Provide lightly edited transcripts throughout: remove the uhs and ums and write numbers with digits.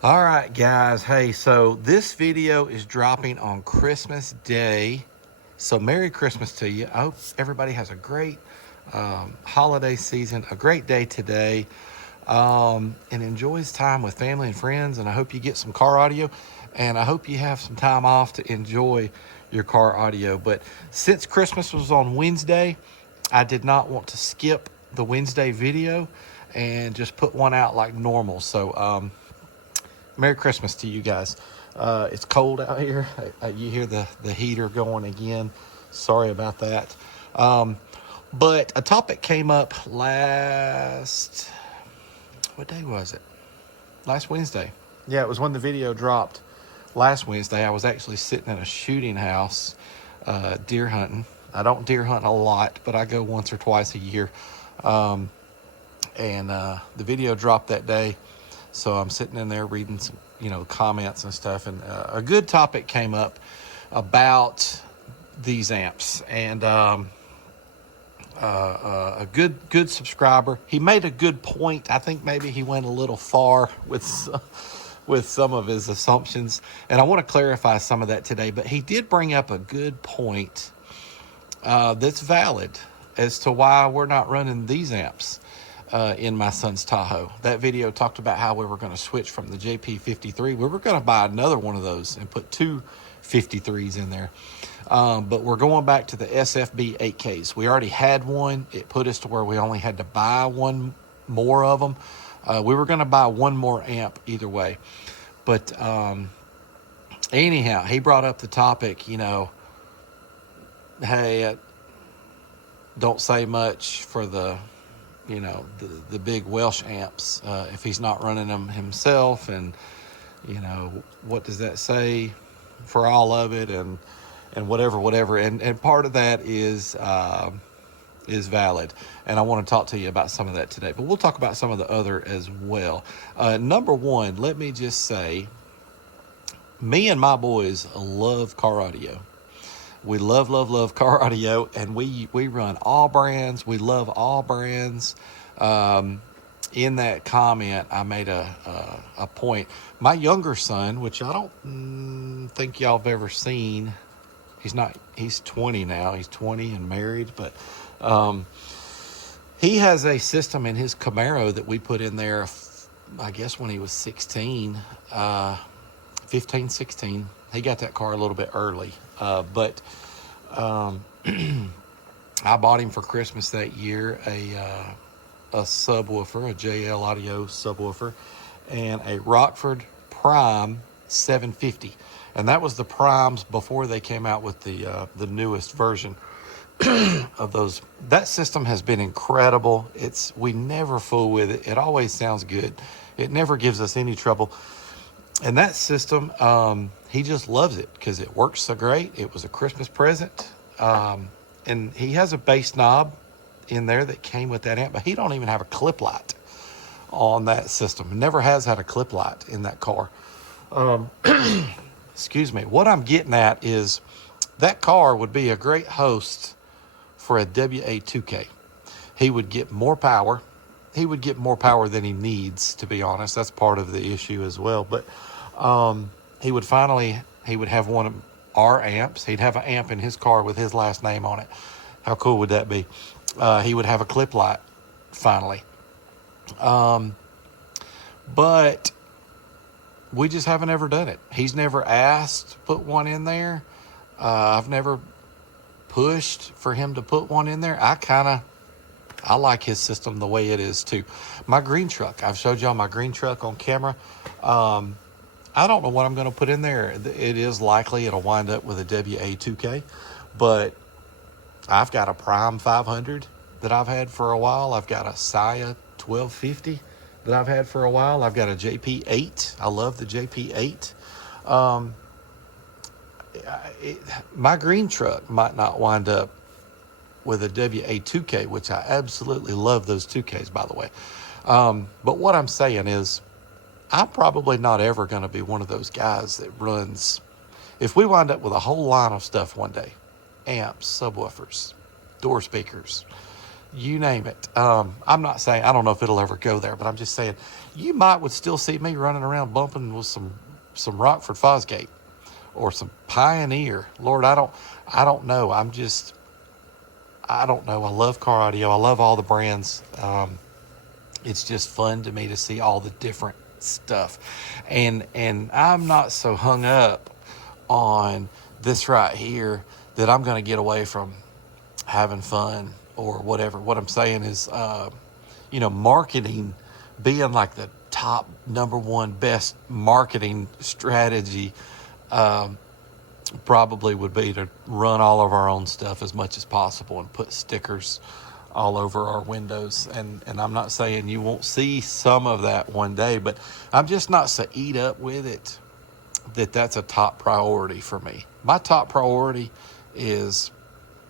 All right, guys. Hey, so this video is dropping on Christmas Day. So Merry Christmas to you. I hope everybody has a great holiday season, a great day today, and enjoys time with family and friends. And I hope you get some car audio, and I hope you have some time off to enjoy your car audio. But since Christmas was on Wednesday, I did not want to skip the Wednesday video and just put one out like normal. So, Merry Christmas to you guys. It's cold out here. You hear the heater going again. Sorry about that. But a topic came up what day was it? Last Wednesday. Yeah, it was when the video dropped last Wednesday. I was actually sitting in a shooting house, deer hunting. I don't deer hunt a lot, but I go once or twice a year. And the video dropped that day. So I'm sitting in there reading some, comments and stuff. And a good topic came up about these amps. And a good subscriber, he made a good point. I think maybe he went a little far with some of his assumptions. And I want to clarify some of that today. But he did bring up a good point that's valid as to why we're not running these amps in my son's Tahoe. That video talked about how we were going to switch from the JP53. We were going to buy another one of those and put two 53s in there. But we're going back to the SFB 8Ks. We already had one. It put us to where we only had to buy one more of them. We were going to buy one more amp either way. But anyhow, he brought up the topic, hey, don't say much for the big Welsh amps if he's not running them himself, and what does that say for all of it, and whatever, and part of that is valid, and I want to talk to you about some of that today, but we'll talk about some of the other as well. Number one, let me just say, me and my boys love car audio. We love car audio, and we run all brands. We love all brands. In that comment, I made a point. My younger son, which I don't think y'all have ever seen, he's 20 now. He's 20 and married, but he has a system in his Camaro that we put in there, I guess when he was 16, 15, 16. He got that car a little bit early, but I bought him for Christmas that year a subwoofer, a JL Audio subwoofer, and a Rockford Prime 750, and that was the Primes before they came out with the newest version of those. That system has been incredible. We never fool with it. It always sounds good. It never gives us any trouble. And that system, he just loves it because it works so great. It was a Christmas present. And he has a bass knob in there that came with that amp, but he don't even have a clip light on that system. Never has had a clip light in that car. Excuse me. What I'm getting at is that car would be a great host for a WA2K. He would get more power. He would get more power than he needs, to be honest. That's part of the issue as well. But he would have one of our amps. He'd have an amp in his car with his last name on it. How cool would that be? He would have a clip light finally. But we just haven't ever done it. He's never asked to put one in there. I've never pushed for him to put one in there. I like his system the way it is too. My green truck, I've showed y'all my green truck on camera. I don't know what I'm going to put in there. It is likely it'll wind up with a WA2K, but I've got a Prime 500 that I've had for a while. I've got a Saya 1250 that I've had for a while. I've got a JP8. I love the JP8. My green truck might not wind up with a WA2K, which I absolutely love those 2Ks, by the way. But what I'm saying is, I'm probably not ever going to be one of those guys that runs. If we wind up with a whole line of stuff one day, amps, subwoofers, door speakers, you name it. I'm not saying, I don't know if it'll ever go there, but I'm just saying you would still see me running around bumping with some Rockford Fosgate or some Pioneer. Lord, I don't know. I don't know. I love car audio. I love all the brands. It's just fun to me to see all the different stuff. And I'm not so hung up on this right here that I'm going to get away from having fun or whatever. What I'm saying is, marketing being like the top number one best marketing strategy probably would be to run all of our own stuff as much as possible and put stickers all over our windows. And I'm not saying you won't see some of that one day, but I'm just not so eat up with it that's a top priority for me. My top priority is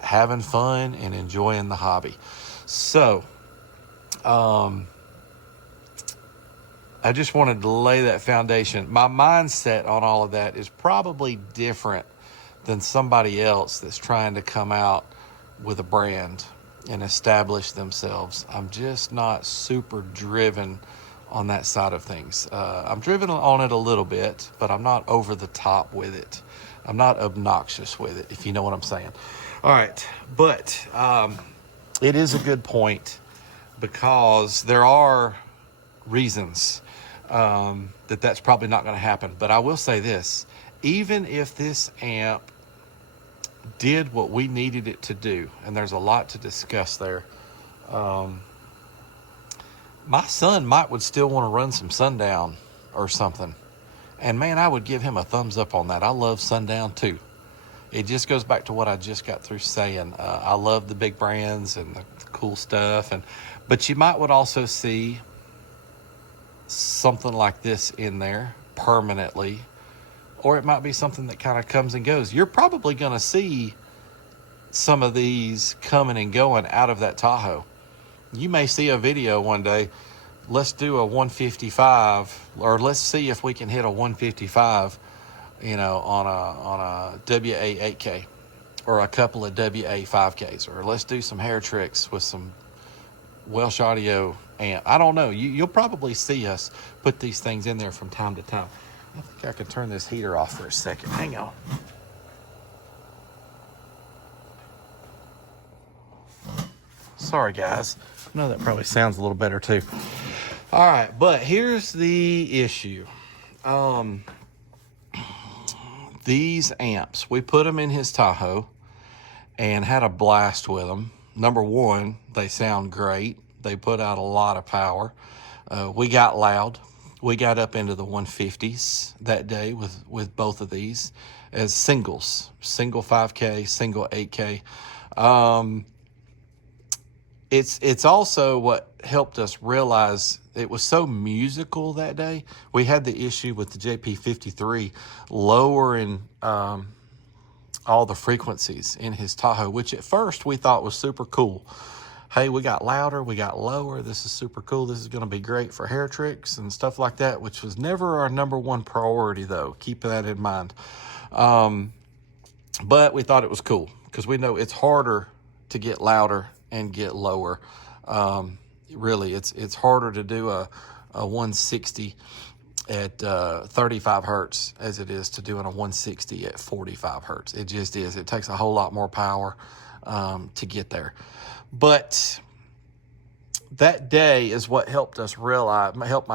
having fun and enjoying the hobby. So, I just wanted to lay that foundation. My mindset on all of that is probably different than somebody else that's trying to come out with a brand and establish themselves. I'm just not super driven on that side of things. I'm driven on it a little bit, but I'm not over the top with it. I'm not obnoxious with it, if you know what I'm saying. All right, but it is a good point because there are reasons that's probably not going to happen. But I will say this, even if this amp did what we needed it to do, and there's a lot to discuss there, my son would still want to run some Sundown or something. And man, I would give him a thumbs up on that. I love Sundown too. It just goes back to what I just got through saying. I love the big brands and the cool stuff, but you would also see something like this in there permanently, or it might be something that kind of comes and goes. You're probably going to see some of these coming and going out of that Tahoe. You may see a video one day, let's do a 155, or let's see if we can hit a 155, on a WA 8K or a couple of WA 5Ks, or let's do some hair tricks with some Welsh Audio amp. I don't know. You'll probably see us put these things in there from time to time. I think I can turn this heater off for a second. Hang on. Sorry, guys. I know that probably sounds a little better too. All right, but here's the issue. These amps, we put them in his Tahoe and had a blast with them. Number one, they sound great. They put out a lot of power. We got loud. We got up into the 150s that day with both of these as singles, single 5K, single 8K. It's also what helped us realize it was so musical that day. We had the issue with the JP53 lowering all the frequencies in his Tahoe, which at first we thought was super cool. Hey, we got louder, we got lower. This is super cool. This is going to be great for hair tricks and stuff like that, which was never our number one priority, though. Keep that in mind. But we thought it was cool because we know it's harder to get louder and get lower. Really, it's harder to do a 160 at 35 hertz as it is to doing a 160 at 45 hertz. It just is. It takes a whole lot more power to get there. But that day is what helped my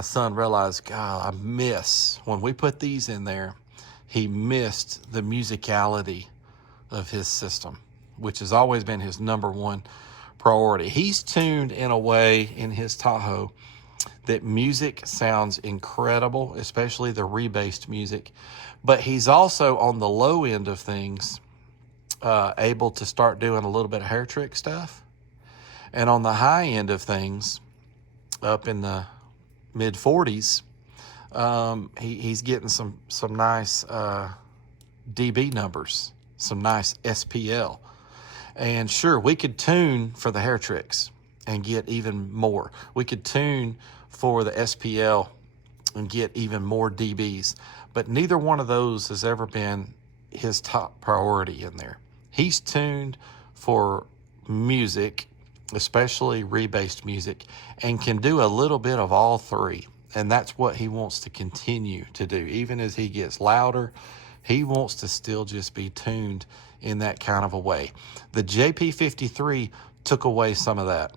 son realize, God, I miss, when we put these in there, he missed the musicality of his system, which has always been his number one priority. He's tuned in a way in his Tahoe that music sounds incredible, especially the rebased music. But he's also on the low end of things, able to start doing a little bit of hair trick stuff. And on the high end of things, up in the mid 40s, he's getting some nice dB numbers, some nice SPL. And sure, we could tune for the hair tricks and get even more. We could tune for the SPL and get even more dBs. But neither one of those has ever been his top priority in there. He's tuned for music especially rebased music, and can do a little bit of all three. And that's what he wants to continue to do. Even as he gets louder, he wants to still just be tuned in that kind of a way. The JP53 took away some of that.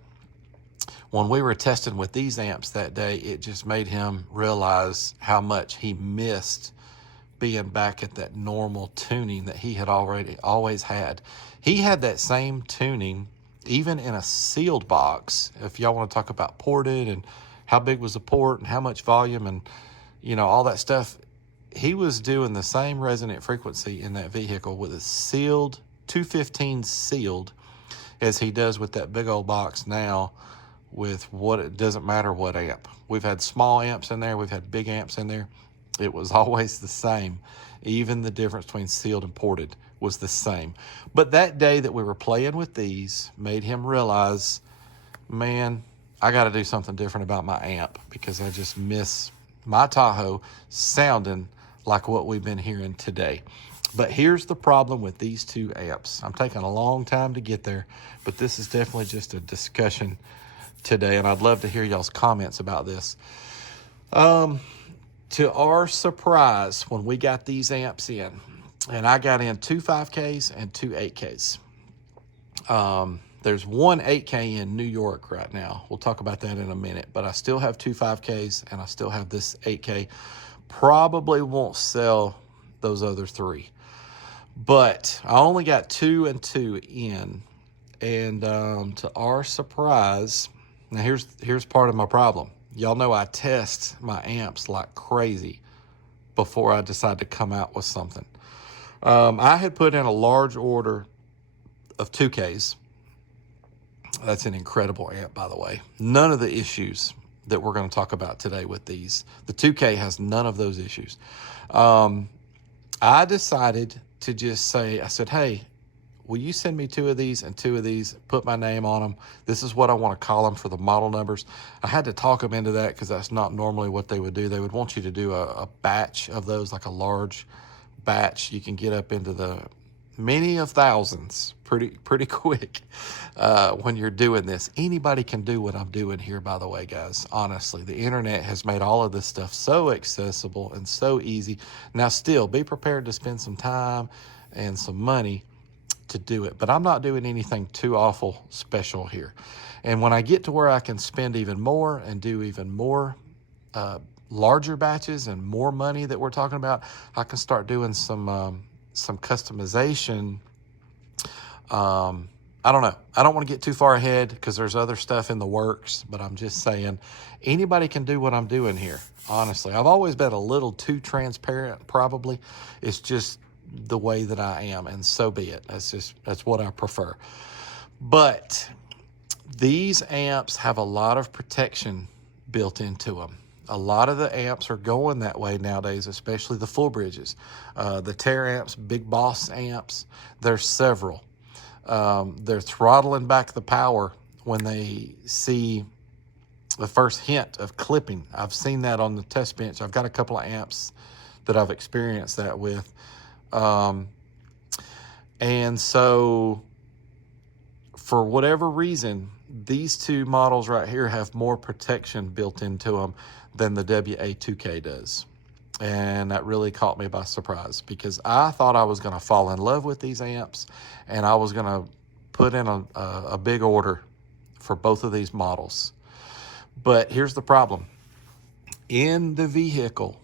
When we were testing with these amps that day, it just made him realize how much he missed being back at that normal tuning that he had always had. He had that same tuning even in a sealed box. If y'all want to talk about ported and how big was the port and how much volume and all that stuff, he was doing the same resonant frequency in that vehicle with a sealed 215 sealed as he does with that big old box now with what, it doesn't matter what amp. We've had small amps in there, we've had big amps in there. It was always the same. Even the difference between sealed and ported was the same. But that day that we were playing with these made him realize, man, I got to do something different about my amp because I just miss my Tahoe sounding like what we've been hearing today. But here's the problem with these two amps. I'm taking a long time to get there, but this is definitely just a discussion today, and I'd love to hear y'all's comments about this. To our surprise, when we got these amps in, and I got in two 5Ks and two 8Ks. There's one 8K in New York right now. We'll talk about that in a minute, but I still have two 5Ks and I still have this 8K. Probably won't sell those other three, but I only got 2 and 2 in. And to our surprise, now here's part of my problem. Y'all know I test my amps like crazy before I decide to come out with something. I had put in a large order of 2Ks. That's an incredible amp, by the way. None of the issues that we're going to talk about today with these. The 2K has none of those issues. I decided to just say, I said, hey, will you send me 2 of these and 2 of these, put my name on them. This is what I want to call them for the model numbers. I had to talk them into that because that's not normally what they would do. They would want you to do a batch of those, like a large batch. You can get up into the many of thousands pretty quick when you're doing this. Anybody can do what I'm doing here, by the way, guys. Honestly, the internet has made all of this stuff so accessible and so easy. Now, still, be prepared to spend some time and some money to do it, but I'm not doing anything too awful special here. And when I get to where I can spend even more and do even more larger batches and more money that we're talking about, I can start doing some customization. I don't know. I don't want to get too far ahead because there's other stuff in the works, but I'm just saying anybody can do what I'm doing here. Honestly, I've always been a little too transparent, probably. It's just the way that I am, and so be it. That's what I prefer. But these amps have a lot of protection built into them. A lot of the amps are going that way nowadays, especially the full bridges. The Tear amps, Big Boss amps, there's several. They're throttling back the power when they see the first hint of clipping. I've seen that on the test bench. I've got a couple of amps that I've experienced that with. And so for whatever reason, these 2 models right here have more protection built into them than the WA2K does. And that really caught me by surprise because I thought I was going to fall in love with these amps and I was going to put in a big order for both of these models. But here's the problem. In the vehicle,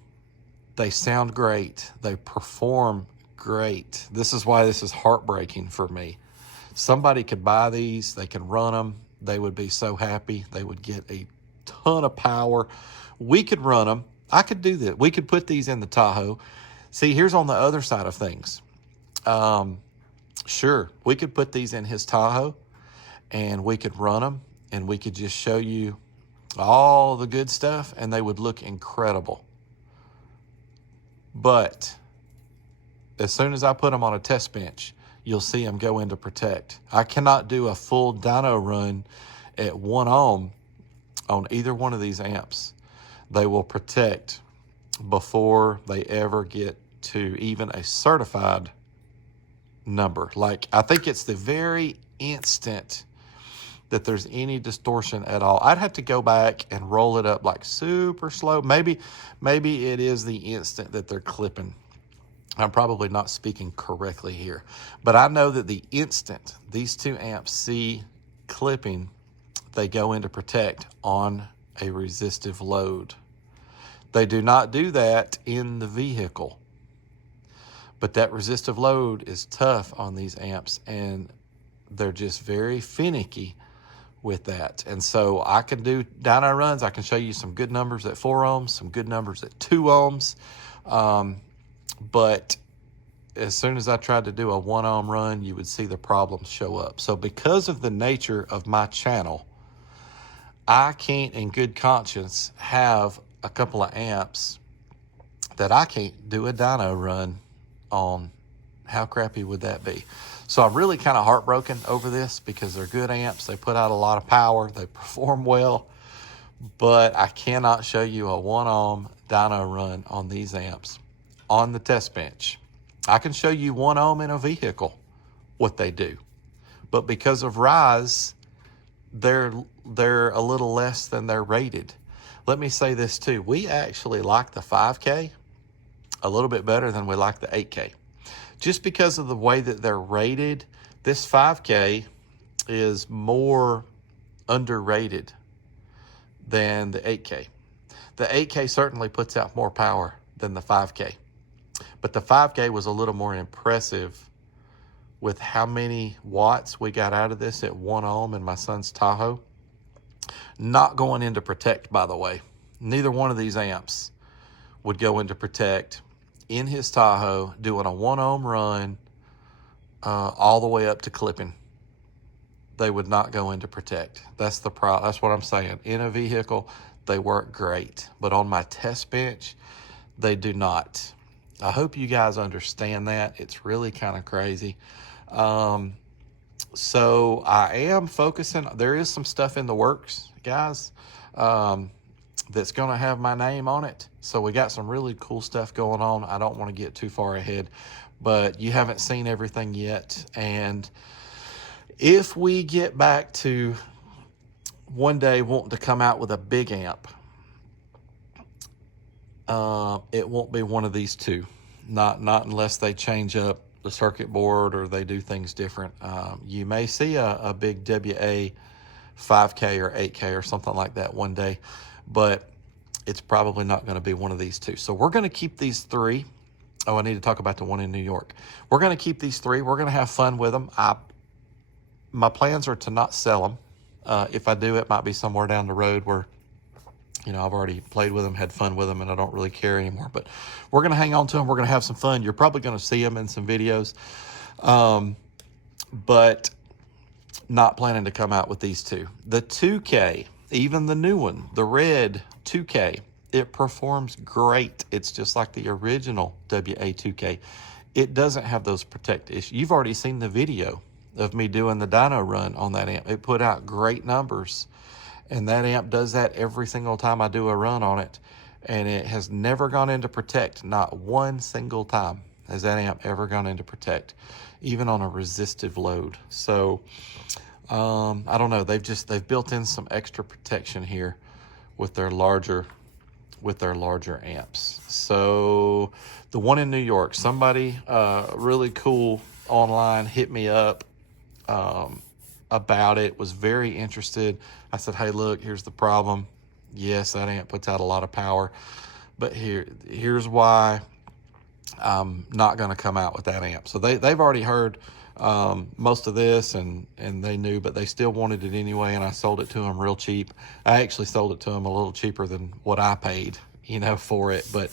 they sound great. They perform great. This is why this is heartbreaking for me. Somebody could buy these, they can run them, they would be so happy, they would get a ton of power. We could run them. I could do that. We could put these in the Tahoe. See, here's on the other side of things. Sure, we could put these in his Tahoe and we could run them and we could just show you all the good stuff and they would look incredible. But as soon as I put them on a test bench, you'll see them go into protect. I cannot do a full dyno run at 1 ohm on either one of these amps. They will protect before they ever get to even a certified number. Like, I think it's the very instant that there's any distortion at all. I'd have to go back and roll it up like super slow. Maybe it is the instant that they're clipping. I'm probably not speaking correctly here, but I know that the instant these 2 amps see clipping, they go into protect on a resistive load. They do not do that in the vehicle, but that resistive load is tough on these amps, and they're just very finicky with that. And so I can do dyno runs. I can show you some good numbers at 4 ohms, some good numbers at 2 ohms. But as soon as I tried to do a 1 ohm run, you would see the problems show up. So because of the nature of my channel, I can't in good conscience have a couple of amps that I can't do a dyno run on. How crappy would that be? So I'm really kind of heartbroken over this because they're good amps. They put out a lot of power. They perform well, but I cannot show you a 1 ohm dyno run on these amps on the test bench. I can show you 1 ohm in a vehicle, what they do. But because of Rise, they're a little less than they're rated. Let me say this too. We actually like the 5K a little bit better than we like the 8K. Just because of the way that they're rated, this 5K is more underrated than the 8K. The 8K certainly puts out more power than the 5K. But the 5K was a little more impressive with how many watts we got out of this at 1 ohm in my son's Tahoe. Not going into protect, by the way. Neither one of these amps would go into protect in his Tahoe doing a 1 ohm run all the way up to clipping. They would not go into protect. That's what I'm saying. In a vehicle, they work great. But on my test bench, they do not. I hope you guys understand that. It's really kind of crazy. So I am focusing. There is some stuff in the works, guys, that's going to have my name on it. So we got some really cool stuff going on. I don't want to get too far ahead, but you haven't seen everything yet. And if we get back to one day wanting to come out with a big amp, it won't be one of these 2. Not unless they change up the circuit board or they do things different. You may see a big WA 5K or 8K or something like that one day, but it's probably not going to be one of these 2. So we're going to keep these 3. Oh, I need to talk about the one in New York. We're going to keep these 3. We're going to have fun with them. My plans are to not sell them. If I do, it might be somewhere down the road where, I've already played with them, had fun with them, and I don't really care anymore. But we're going to hang on to them. We're going to have some fun. You're probably going to see them in some videos. But not planning to come out with these 2. The 2K, even the new one, the red 2K, it performs great. It's just like the original WA2K. It doesn't have those protect issues. You've already seen the video of me doing the dyno run on that amp. It put out great numbers. And that amp does that every single time I do a run on it. And it has never gone into protect. Not one single time has that amp ever gone into protect, even on a resistive load. So, I don't know. They've built in some extra protection here with their larger amps. So the one in New York, somebody really cool online hit me up about it, was very interested. I said, hey, look, here's the problem. Yes, that amp puts out a lot of power, but here's why I'm not going to come out with that amp. So they've already heard most of this, and they knew, but they still wanted it anyway, and I sold it to them real cheap. I actually sold it to them a little cheaper than what I paid, for it. But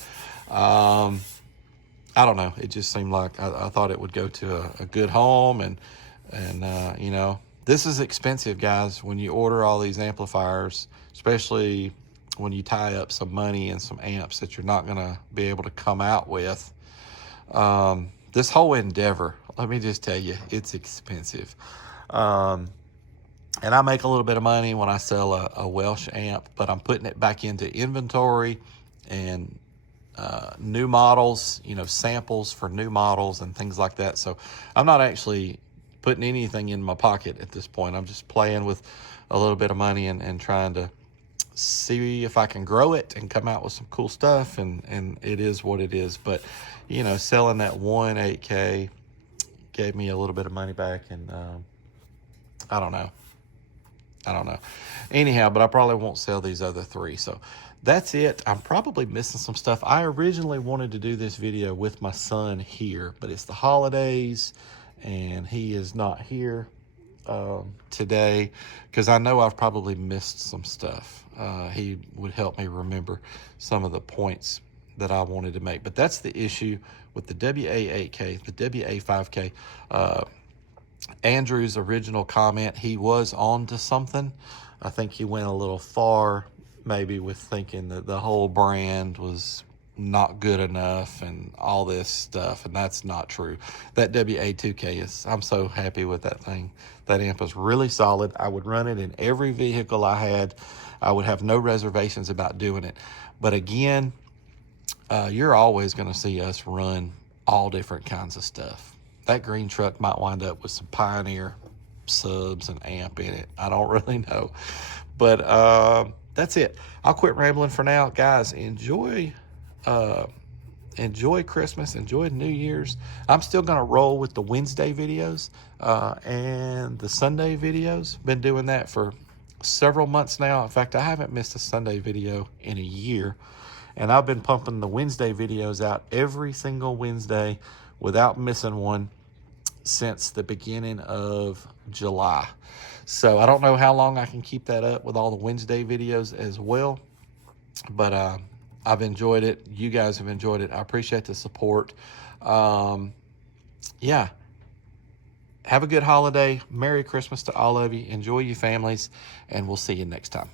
I don't know. It just seemed like I thought it would go to a good home, and this is expensive, guys. When you order all these amplifiers, especially when you tie up some money in some amps that you're not going to be able to come out with. This whole endeavor, let me just tell you, it's expensive. And I make a little bit of money when I sell a Welsh amp, but I'm putting it back into inventory and new models, samples for new models and things like that. So I'm not actually putting anything in my pocket at this point. I'm just playing with a little bit of money and trying to see if I can grow it and come out with some cool stuff. And it is what it is. But, you know, selling that 8K gave me a little bit of money back. And I don't know. Anyhow, but I probably won't sell these other 3. So that's it. I'm probably missing some stuff. I originally wanted to do this video with my son here, but it's the holidays and he is not here today, because I know I've probably missed some stuff. He would help me remember some of the points that I wanted to make. But that's the issue with the WA8K, the WA5K. Andrew's original comment, he was on to something. I think he went a little far, maybe with thinking that the whole brand was not good enough and all this stuff, and that's not true. That WA2K is, I'm so happy with that thing. That amp is really solid. I would run it in every vehicle I had. I would have no reservations about doing it. But again, you're always going to see us run all different kinds of stuff. That green truck might wind up with some Pioneer subs and amp in it. I don't really know. But that's it. I'll quit rambling for now. Guys, enjoy Christmas. Enjoy New Year's. I'm still going to roll with the Wednesday videos and the Sunday videos. Been doing that for several months now. In fact, I haven't missed a Sunday video in a year. And I've been pumping the Wednesday videos out every single Wednesday without missing one since the beginning of July. So I don't know how long I can keep that up with all the Wednesday videos as well. But I've enjoyed it. You guys have enjoyed it. I appreciate the support. Yeah. Have a good holiday. Merry Christmas to all of you. Enjoy your families. And we'll see you next time.